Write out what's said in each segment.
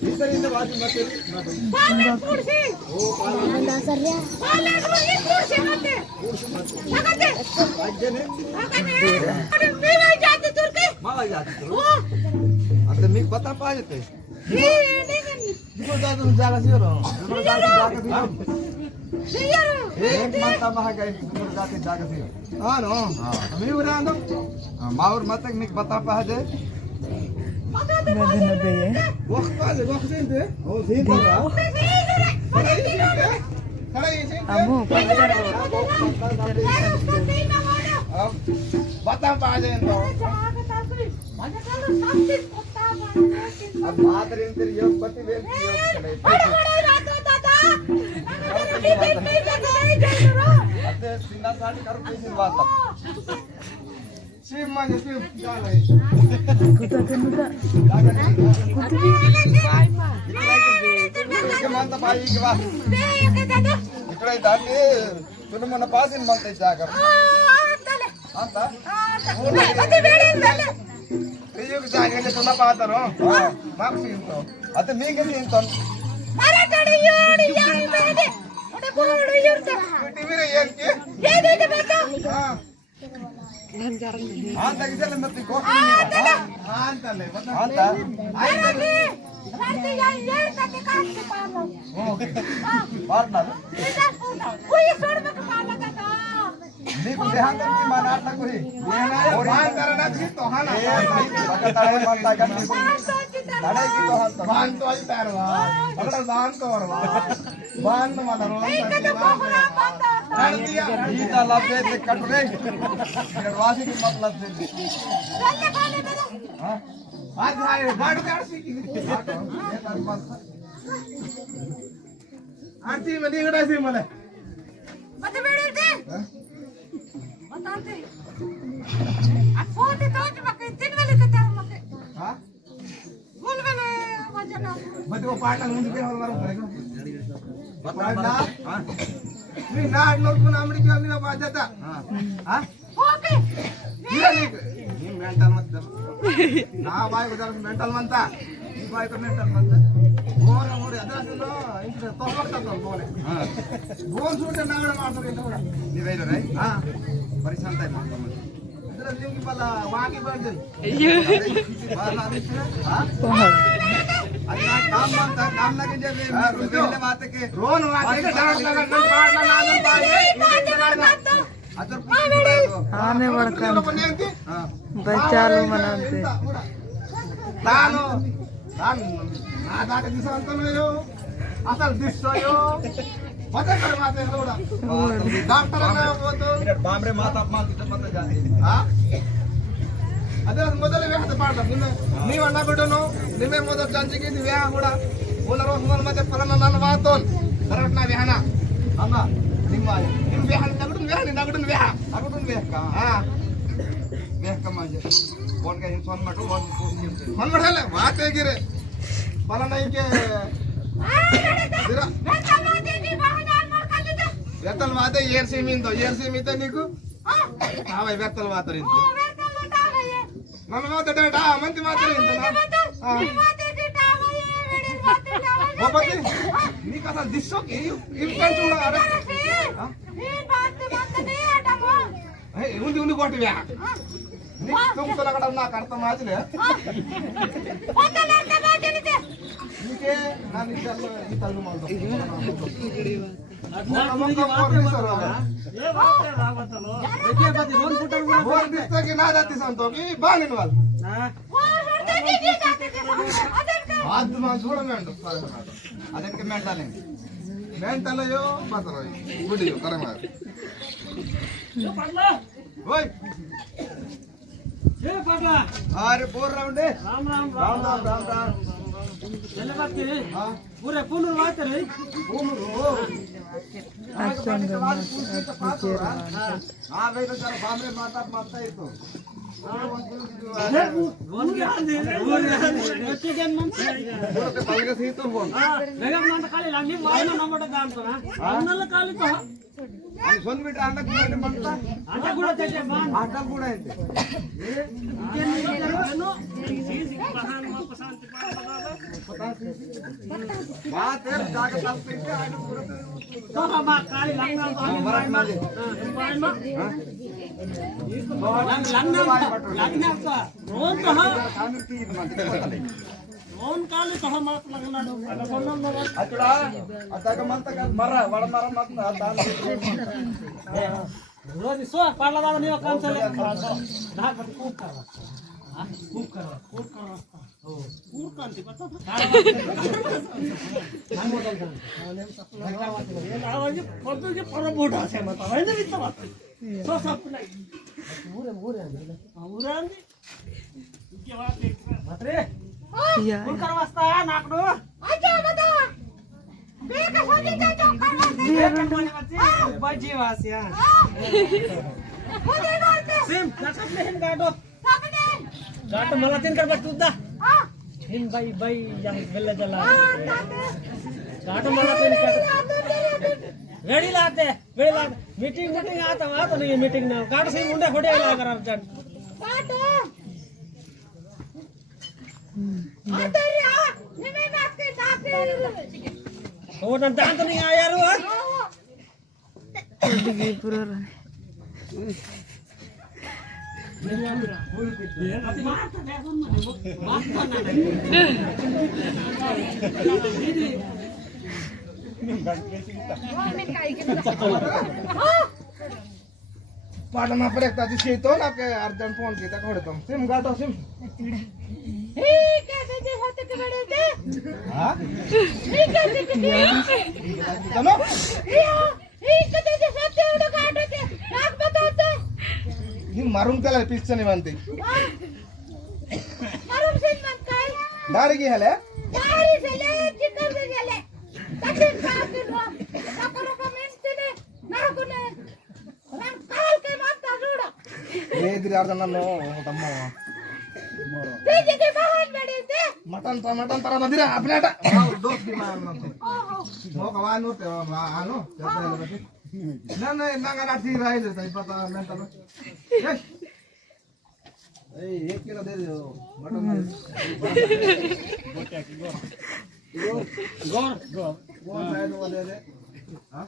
इधर बाजू मत कुर्सी ओ पाला सरया पाला कुर्सी मत लगाते आगे ने अरे मी नाही जाते तुरके मला जाते तू आता मी पता पाहिजे हे निघो जातो जागा सिरो जागा सिरो एक माता महागाई जाते जागा सिरो हां नो मी उरांदो मावर मत మీకు पता पाहिजे वक्त पाहिजे वक्त इंते हो सीन बा अमो पता पाहिजे तो अब मात्र इंते योग पति वेल योग चले अते सिंगा साडी करू पैसे वाचा शिव म्हणजे शिव झालंय म्हणता बाई किंवा इकडे दांडी तुला म्हणा पासिन म्हणते जागा आता योग जागेले तुला पाहतारो मागसी इंतो आता मी किती इंतो मराठडी योडी याई मेदे ओडे बोडू युर्ता टीवी रे यांकी ये दे बेटा हां ಅಂತ ಇದೆಲ್ಲ ಮತ್ತೆ ಕೋಪಿ ಅಂತಲ್ಲ ಅಂತ ಆಯ್ತು ರಾತ್ರಿ ಹೇಳ್ತಕ್ಕೆ ಕಾಸ್ತಿ ಪಾಲು ಪಾರ್ಟ್ನರ್ ಕುಯಿ ಸೋಡಬೇಕು ಪಾಲಕದ ನೀಕು ದೇಹಂತ ಮಾನಾಟ ಕುಯಿ और मान करना थी तो हां बगताळे मानता का लड़ाई की तो हां मान तो आई पैरवा अगर मान तो और मान तो माना रो कर दिया गीता लफ्ज से कट रे वासी की मतलब से हां आज आए गाड़ी काट सी की आरती में निगड़ा सी मले मत बेड़ते बताते आ फोन तो मके तीन वाले के तार मके हां बोल वाले वजना मत वो पाटा मुंडे के हमारा करेगा बताना हां मी नाड नोटून आमडी किंवा मीना बाजाता हां ओके मी मेंटल मत ना बाय उधर मेंटल म्हणता मी बाय को मेंटल म्हणता ओर ओर अदरसलो इंट तो करता तो बोले हां बोल सुटे नाड ಮಾಡ್ತಾರೆ ಅಂತ ನೀ ವೈರ ರೈ हां ಪರಿಸಂತ ಮಾಡ್ತಾ ಇದರ ನಿಮಗೆ ಬಲ ವಾಗಿ ಬಂದೆ ಅಯ್ಯೋ ಬಾಲ ಆದಿತ್ತು हां अरे काम मानता काम लगे जब पहले बात के रोन वाटे के डांट लगा न पाड़ना नादन पाए अदर आने बड़का हां बच्चालो मनाते तानो तान नादाट दिसंतलो असल दिसयो मते कर माते थोड़ा डॉक्टर ना बोतो बामरे माता अपमान तिथे मत जाते हां अदर ಮೊದಲೇ ವ್ಯಾಹತ ಮಾಡ್ತಾರೆ ನೀವು ಅಣ್ಣ ಬಿಡೋನು ನಿಮ್ಮೆ ಮೊದಲ ಚಾನ್ಸಿಗೆ ಇದು ವ್ಯಾಹ ಕೂಡ ಓಲರೋ ಸುಮನ್ ಮತ್ತೆ ಫಲನ ನನ್ನ ಮಾತೋನ್ ಕರೆಕ್ಟ್ನಾ ವ್ಯಾಹನ ಅಮ್ಮ ನಿಮ್ಮ ವ್ಯಾಹನ ನಗಡುನ್ ವ್ಯಾಹ ಅಗಡುನ್ ವ್ಯಾಹ ಹಾ ವ್ಯಾಹ ಕಮಾಜೆ ಫೋನ್ ಗೆ ಫೋನ್ ಮಾಡು ಫೋನ್ ಮಾಡಲ್ಲ ಮಾತೇಗಿರೆ ಫಲನ ಇಕೆ वेतल वादे येर सीमिंतो नीकु हां भाई वेतल वातरिंतो ನನ್ನ ಮಾತೆ ಡೇಟಾ ಮಂತಿ ಮಾತೆ ಅಂತ ಹಾಂ ಬಾಬಾಜಿ ನೀ ಕಸ ದಿಸೋಕೆ ಇಂಟೆಂಟ್ ಉಡ ಅರೆ ಈ ಬಾತ್ ಬಾತನೆ ಅಟಮ ಹೇ ಉಂದಿ ಕೊಟ್ಟಿವ್ಯಾ ನೀ ತುಮ್ ತಲ ಕಡ ನಾ ಕರ್ತ ಮಾಜಲೆ ಒತ್ತಲ ಬಾಜನಿದೆ ನೀಕೆ ನಾನು ಈ ತಲ್ಲು ಮಾಡ್ದೋ अदना मुझे मार ये बात है रावतलो देखिए बदी रोन फुटर बोल दिसता कि ना जाती संतो की बानिन वाल हां वो की जाते के अदन का हाथ में छोड़ में अदन के मेंटल यो मात्र वीडियो करे मार यो पडला ओय ये पडला अरे बोल राउंड राम राम राम राम राम राम चले बात के हां पूरे पुनर बात रे पुनर अच्छा हां भाई तो जरा बामरे माता मारता है तो సొంత బిడ్డ అంట కూడా అయితే रोन काले तो हम आप लगना दो अतड़ा अतका मंत का मरा वड़ मरा मत दान रोज सो पाला दादा नहीं काम चले ना कभी खूब कर हां खूब कर हो खूब कांति पता था नाम बोल कर आवाज फोटो के पर बोटा से मत है ना बित बात सो सब नहीं पूरे पूरे पूरे के बात एक मत रे फुल करवास्ता नाकड़ो अच्छा बता बेक सोची जा जो करवास्ते बजी वासिया खुदे बोलते सिम नाकत लेन गाडो सकने गाडो मला तीन कर बट तुदा हां हिन बाई yang बेले चला हां ताते गाडो मला तीन कर रेडी लाते मीटिंग आता नहीं मीटिंग ना गाडो से मुंडे खोडे लागर अर्जंट काटो अंतरिया निने बात के ताते ओ दान तो नहीं आया रो Lagi pura पाटा ना पर एक ताजी शेतो ना के अर्जंट फोन किया था खोड़े तुम सिम गाटो सिम कैसे जे होते के बड़े थे हां कैसे के तनो कैसे जे होते उड़ गाटो थे नाक बताते ये मारून त्याला पिस्ता नाही म्हणते मारून सिन मन काय दारी की हले दारी से ले चिकन से गेले तकिन खा के लो ताकरो का मेंटने नाको ने रन काल के माता जोड़ा ए दिर अर्ध नन्नो तम्मा तेजे के बहन बड़े थे मटन पर मदिरा अपने आटा दोस्त की मार ना ओहो हो कवान होते आनो ना नंगा राठी राहिले तई पता मेंटल ए 1 किलो दे दो मटन गोर साइड वाले दे हां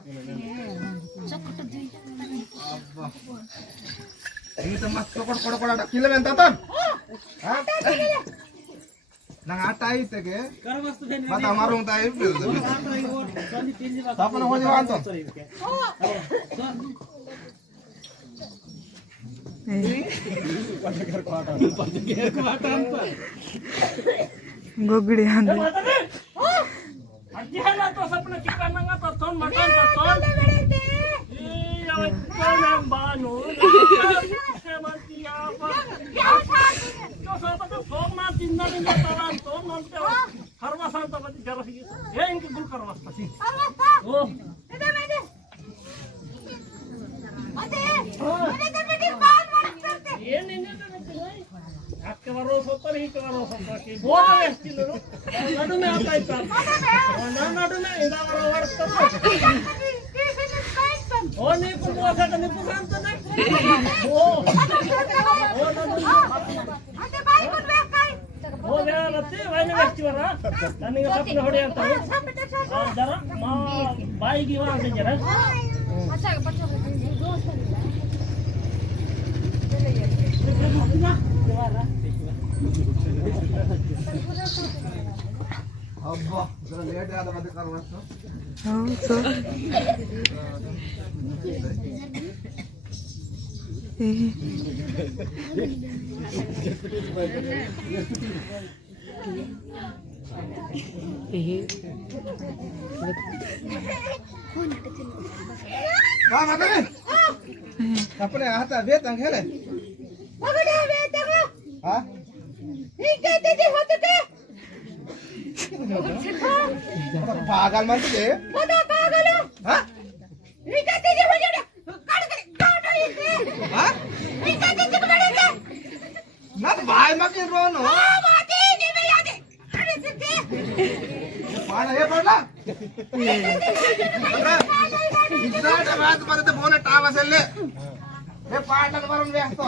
अब्बा ini temas kokor kilo mentatan ha nang atai tege करवास्ता देन mata marung tai tapana hoje anton gogdi ande. अज्ञाला तो सपना चिकन नंगा तो तोन मटन तो तोन बानो सोमनाथ जिंदा तो नंते हरवा सांता बदी जरा सी ये इनके गुल करवास्ता सी ओ इधर बैठे अते मैंने तो बेटी बात करते ये नहीं आपके बारो सोपर ही के बारो सोपर की बोल रहे स्टिल नो नडु में आता है ना नडु में इंदा बारो वर्ष तो ओ नहीं को बोसा तो नहीं पुरान तो नहीं ओ अते बाई को बैक काय ओ वेळा लते वायने व्यक्ती वरा आणि सपने होडे आता जरा मा बाई की वरा से जरा अच्छा बच्चों अब्बा जरा लेट आला मध्ये करवास्तो Oh, so. हां माता रे अपने हाथ वेत अंगेले पकड़े वेत हां ठीक है दीदी होते के पागल मत के बता पागल हां ठीक है दीदी हो जाए काट काट इसे हां ठीक है दीदी पकड़े के बाय मग रोनो पाडा हे पडला इकडे बात परत फोन टाव असेल हे पाडला मारून व्यस्तो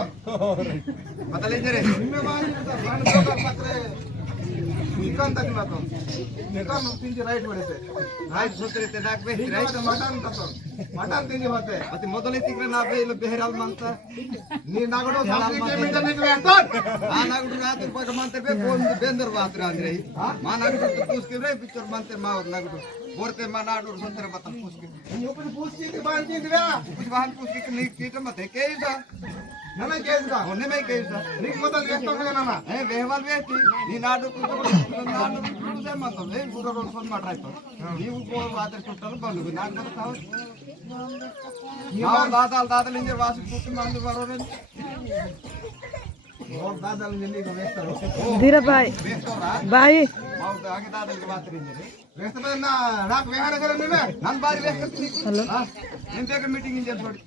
आता लेजे रे निम्मे मारी रान दोघा पत्रे निकाल तक ना तो निकाल तीनचे राईट वळते राईट सोतरे ते नाक बे राईट मटन ततो मटन तीनचे होते अति ಮೊದಲೇ ತಿಕ್ರೆ ನಾ ಬೇ ಇಲ್ಲ ಬೇಹರಾಲ್ ಮಂತ ನೀ ನಾಗಡೋ ಸಾಲಿಗೆ ಮೀಟರ್ ನಿಗೆ ವ್ಯಾಸ್ತೋ ಆ ನಾಗಡು ರಾತ್ರಿ ಪಗ ಮಂತೆ ಬೇ ಬೋಂದು ಬೇಂದರ್ ವಾತ್ರ ಅಂದ್ರೆ ಮಾ ನಾಗಡು ಪೂಸ್ಕಿದ್ರೆ ಪಿಕ್ಚರ್ ಮಂತೆ ಮಾ ನಾಗಡು ಬೋರ್ತೆ ಮಾ ನಾಡು ಸಂತರ ಬತ್ತ ಪೂಸ್ಕಿ ನೀ ಉಪರಿ ಪೂಸ್ಕಿ ಬಾಂತಿದ್ರಾ ಕುछ ಬಾನ್ ಪೂಸ್ಕಿ ನೀ ಕೀಟ ಮತೆ ಕೇಯಿದ ನನ್ನ ಕೇಯಿದ ಒನ್ನೆ ಮೇ ಕೇಯಿದ ನೀ ಮೊದಲು ಎಷ್ಟೋ ನನ್ನ ಏ ಬೇಹವಾಲ್ ಬೇತಿ ನೀ ನಾಡು ನಾಡು ಕುಡುದೆ ಮಂತ ಬೇ ಗುರು ರೋಡ್ ಫೋನ್ ಮಾಡ್ರಾಯ್ತು ನೀವು ಬೋರ್ ವಾತ್ರ ಕೊಟ್ಟರು ಬಂದು ನಾನು ಬರ್ತಾವ ಯಾವ ದಾದಲ್ ಇಂಜೆ ವಾಸಿ ಪುಟ್ಟಿ ಮಂದು ಬರೋರೆ और दादल जल्दी को वेस्टर धीरे भाई भाई माउ आगे दादल के बात रही है वेस्ट पे ना रात वेहार करे में नन बारी वेस्ट हेलो निंते के मीटिंग इंजे छोड़ी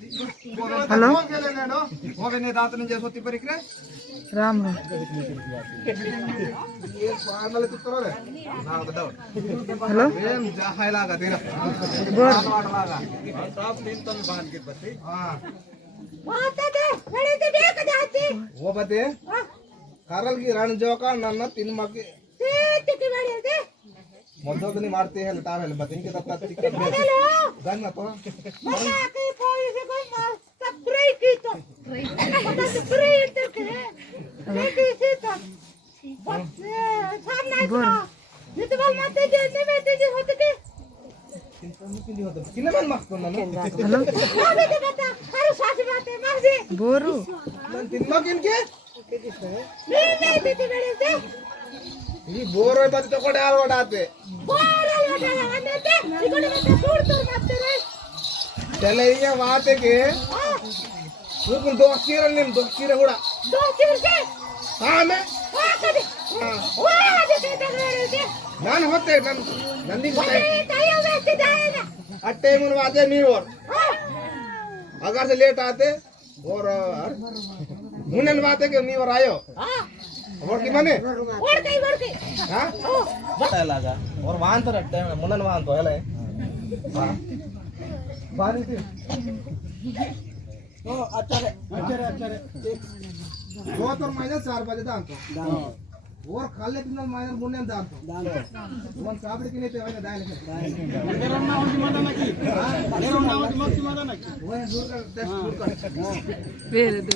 हेलो फोन के लेनो होवे ने दात ने जे सोती परिक्रे राम राम ये पागल कुत्रो रे ना बताओ हेलो एम जाहाय लागा तेरा बोल वाट लागा सब दिन तन बांध के बत्ती हां आता दे बड़े ते देख जाते वो बते कारल की रण जो का नन्ना तीन माके ते के बड़े दे ಮೊದಲನೇ ಮಾಡ್ತೀಯ ಹೇಳ ತಾವೆಲ್ಲ ಮತ್ತೆ ಹಿಂಗೆ ತಪ್ಪ ಗನ್ ಮತ मना के कोई से कोई सब ब्रेक की तो पता से ब्रेक तो के ब्रेक से तो बस सामने तो ये तो बाल मत दे ने में दे होते के किने मन माफ करना ना हेलो अबे तो बता अरे साथ बात है मार दे बोरू तीन माह किनके नहीं दे बड़े से ಈ ಬೋರ್ ಹೋಯ್ ಬತ್ತೆ ತಕೊಂಡೆ ಆಲ್ ಓಡಾತೆ ಬೋರ್ ಲगा आने दे इकडे मत दूर दूर मत रे चलेया वातेಗೆ तू दो कीरल निम दो कीरे हुडा दो तीन से हां मैं वाह दे वाह दे दे ನಾನು ಹೋತೆ ನಂದಿ अरे ताया वैसे जाए ना अट्टे मन वाते नहीं और अगर से लेट आते और मुनन वाते के नहीं और आयो हां और की माने ओड़ गई हां बता लगा और वाहन तो रट्टे मुनन वाहन तो है हां बारी थी तो अच्छा रे दो तो माइनस 4 बजे दान तो और खाले दिन माइनस मुनन दान तो वन काबड़ी की नहीं ते वाला दान है ना होती मत ना की हां ना होती मत ना की वो दूर कर टेस्ट दूर कर वेरे दे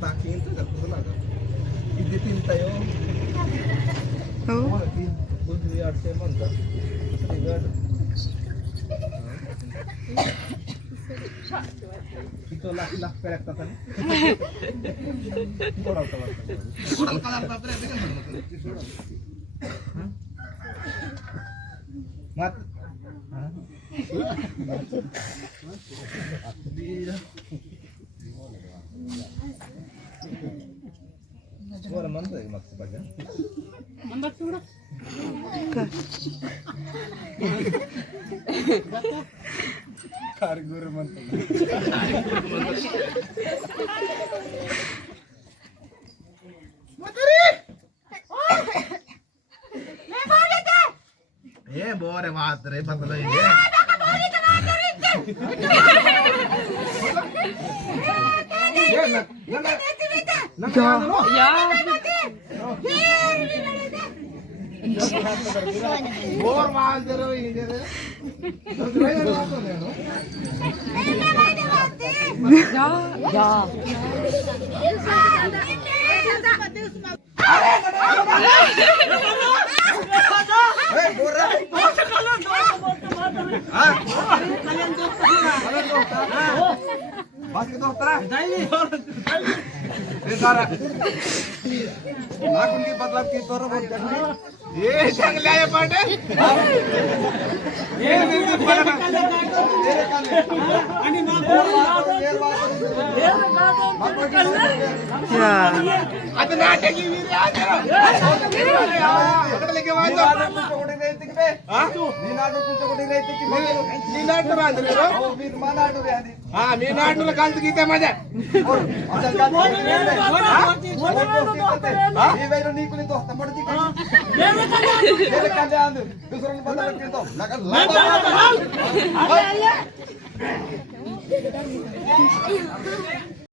ताकि तो जब लगा किती तीन tayo हो बुद्धी आठ से म्हणता किती लाख पेरक ताने थोडा मत Suara mana yang maksud baca? Number छोड़ो Kargur mantu. मतरी मैं बोले थे ये बोरे बात रे बदलो ये. बोले तो बात करी ये ना या बोर बात दे रहे ये दे. तो रे बात तो देनो. या ए बोर रे. हां. बात के दोस्तरा. ये सारा नाक उनकी बदलाव की तोर बहुत जंगली ये जंगली आए पाटे ये मेरे पड़ा तेरे काले आणि ना या आता नाटक की वीर आ जरा पकड़ लेके वाजो छोड़ दे ಬೇ ನೀನಾಡು ಕುಂತ ಕೊಟ್ಟಿದ್ರೆ ನೀನಾಡು ಬಾಂದ್ರೆ ಓ ಮೀನು ಮಾನಾಡು ರೇ ಆದಿ ಹಾ ನೀನಾಡು ಕಾಂತ ಗೀತೆ ಮಜಾ ಅಸಲ್ ಕಾಂತ ಈ ವೈರು ನೀ ಕುನಿ ದೋಸ್ತ ಮಡತಿ ಬೇರೆ ಕಾಂದೆ ಅಂದು दूसरन बदल के तो लगा ಅಲ್ಲ